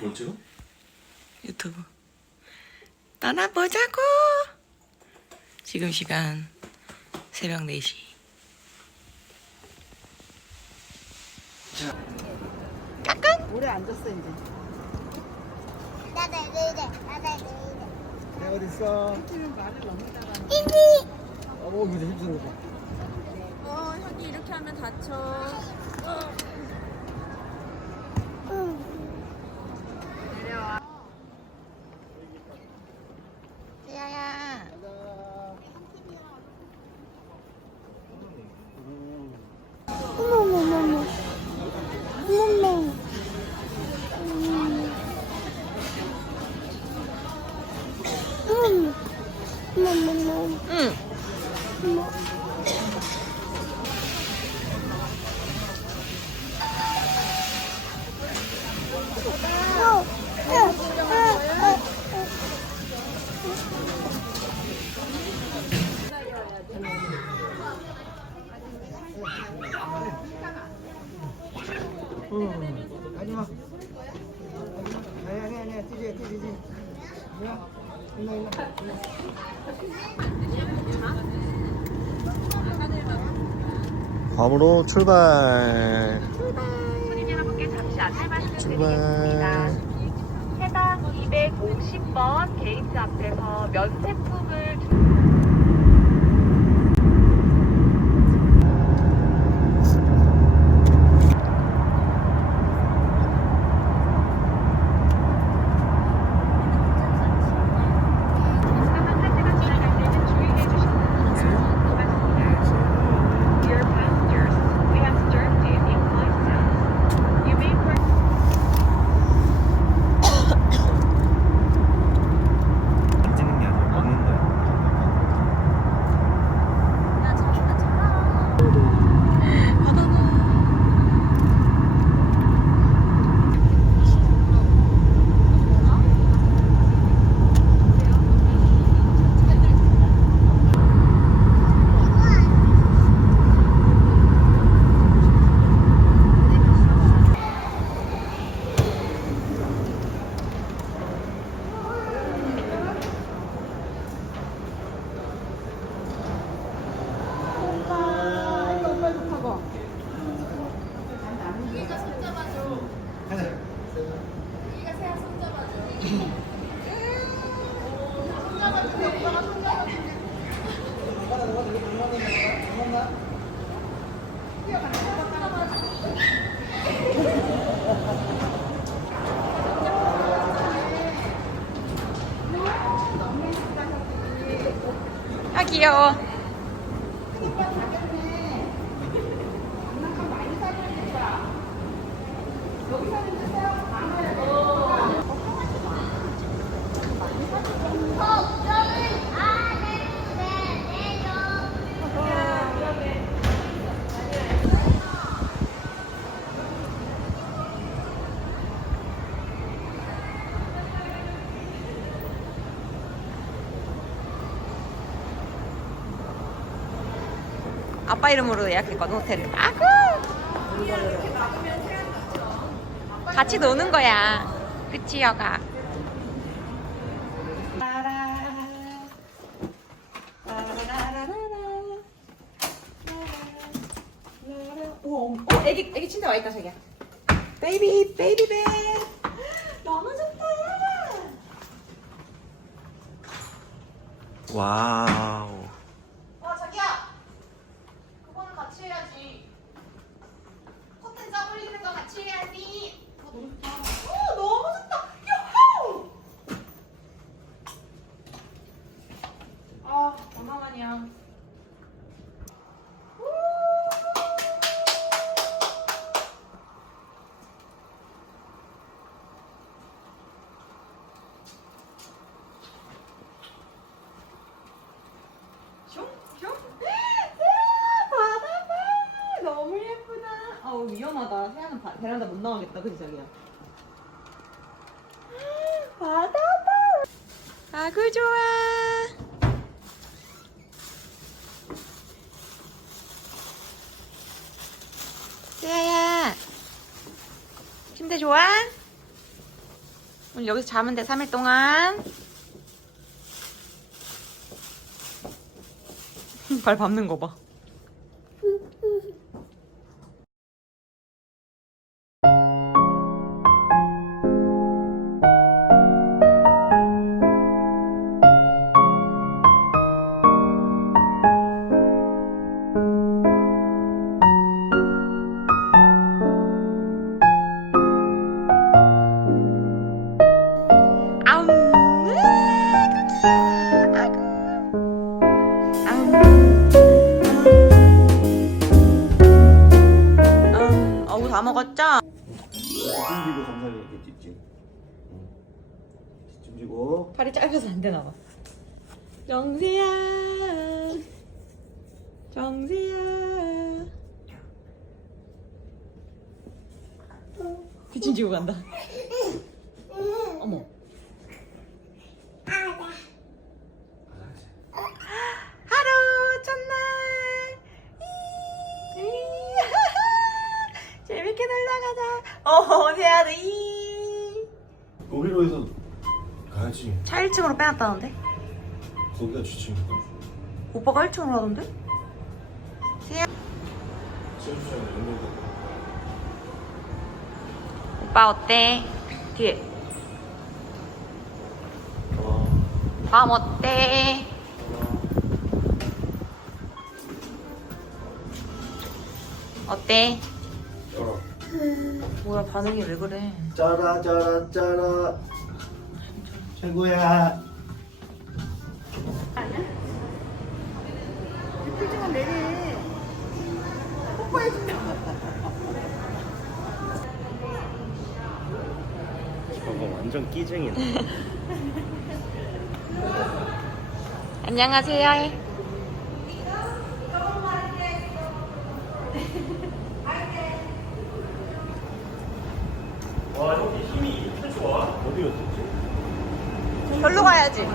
뭘 찍어? 유튜브 떠나보자고 지금 시간 새벽 4시 오래 앉았어 이제. 나도 이래 나도 이래 내가 어디 있어? 지금 말을 너무. 어, 근데 힘쓰는 거 봐. 어 현이 이렇게 하면 다쳐. 야 어머머머 응 아니 마. 아니 아니 아니 뛰지 뛰지. 괌으로 출발. 출발. 해당 250번 게이트 앞에서 면세품을 주- 승강하시는 지나갈 때는 주의해 주시면 고맙습니다. Dear passengers, we have served you in Cloistown. You may park 찍는 게 아니라 먹는 거야. 아 귀여워 아빠 이름으로 예약했거든 호텔을 아구 같이 노는 거야 그치 여가 오, 오, 애기, 애기 침대 와 있다, 자기야. 베이비, 베이비 배. 너무 좋다. 와우. 와, 자기야. 그거는 같이 해야지. 커튼 써버리는 거 같이 해야지. 어, 너무 좋다. 오, 너무 좋다. 요호! 아, 얼마만이야. 슝? 슝? 바다 봐! 너무 예쁘다. 아우, 위험하다. 세아는 바, 베란다 못 나가겠다. 그지, 자기야? 바다 봐! 아구 좋아. 세아야. 침대 좋아? 오늘 여기서 자면 돼 3일 동안 발 밟는 거봐 먹었죠? 뒷짐지고 정상이 이렇게 뒷짐. 응. 뒷짐지고. 팔이 짧아서 안 되나 봐 정세야 정세야 뒤짐지고 간다 어머 하루 첫날 이- 재밌게 놀다 가자 어 어디 해야 돼 이. 거기로 해서 가야지. 차 1층으로 빼놨다는데? 거기가 주침이다. 오빠가 1층으로 하던데? 연결돼. 오빠 어때? 뒤에 와. 밤 어때? 어때? 짜라. 뭐야 반응이 왜 그래? 짜라 짜라 짜라. 최고야. 표정은 내래. 저거 완전 끼쟁이네. 안녕하세요. 와 여기 힘이 이렇게 좋아? 어디였지? 절로 가야지.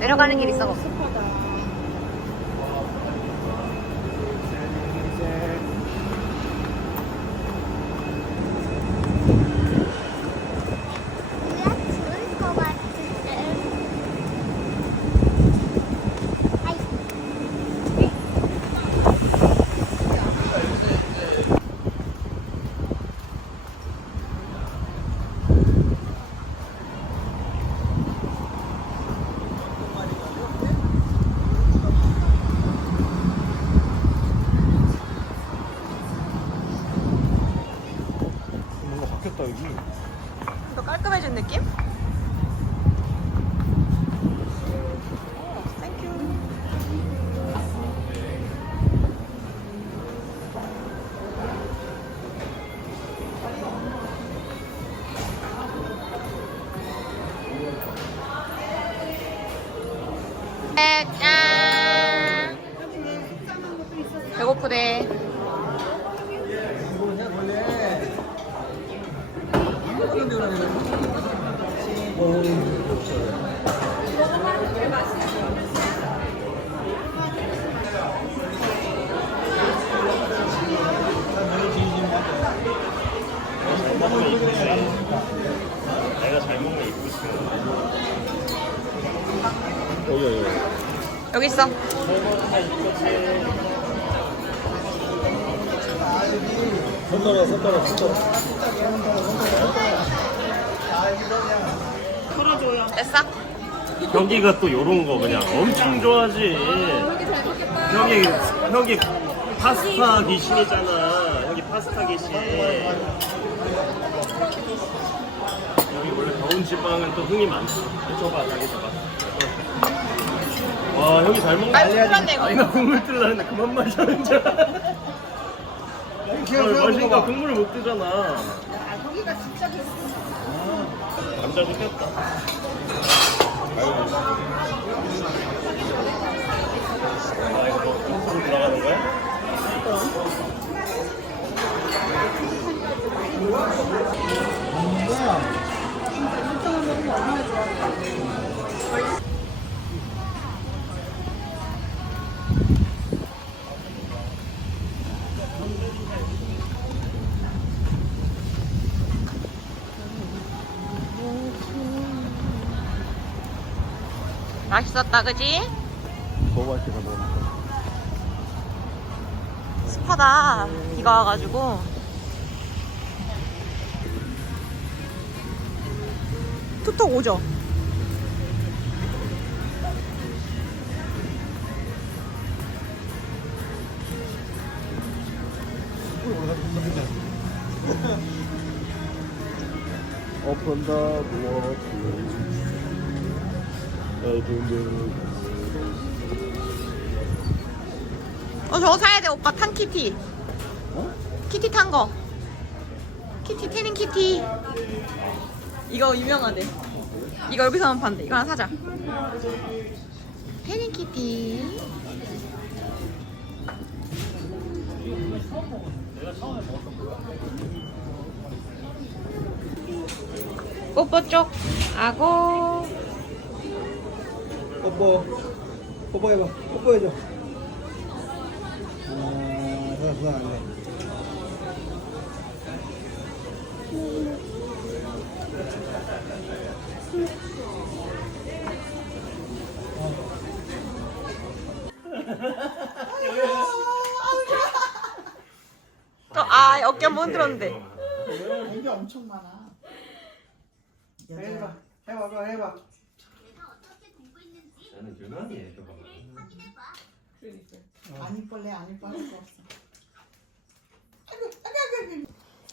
내려가는 길 있어. 우리가 배고프대. 내가 잘. 여기 여기. 여기 있어. 손 떨어 손 떨어 손 떨어. 됐어? 혁이가 또 요런 거 그냥 엄청 좋아하지. 형이 형이 파스타 귀신이잖아. 형이 파스타 귀신. 여기 원래 더운 지방은 또 흥이 많지. 줘봐, 자기 줘봐. 와, 형이 잘 먹네. 아이 불안해 이거. 아니 나 국물 뜨려 했는데 그만 마셔 이제. 어, 계속 마시니까 국물을 못 드잖아. 아, 거기가 진짜 계속. 남자 생겼다. 아, 이거 뭐, 들어가는 거야? 뭐야? 진짜 1등을 먹으면 얼마나 맛있었다, 그지? 너무 먹어. 습하다. 비가 와가지고. 툭툭 오죠? Open the door. 어, 저거 사야 돼, 오빠. 탄 키티. 키티 탄 거. 키티, 태닝 키티. 이거 유명하대. 이거 여기서만 판대. 이거 하나 사자. 태닝 키티. 뽀뽀 쪽. 아고. 뽀뽀. 뽀뽀해봐. 뽀뽀해줘. 아, 그거 그거 안 돼. 또, 아, 어깨 한 번 흔들었는데. 이게 엄청 많아. 해봐. 해봐. 해봐. 나는 유난히 애가 아니벌레 아니벌레 수 없어.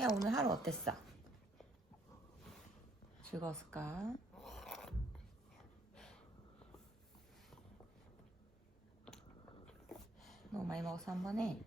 야 오늘 하루 어땠어? 즐거웠을까? 너무 많이 먹어서 한 번에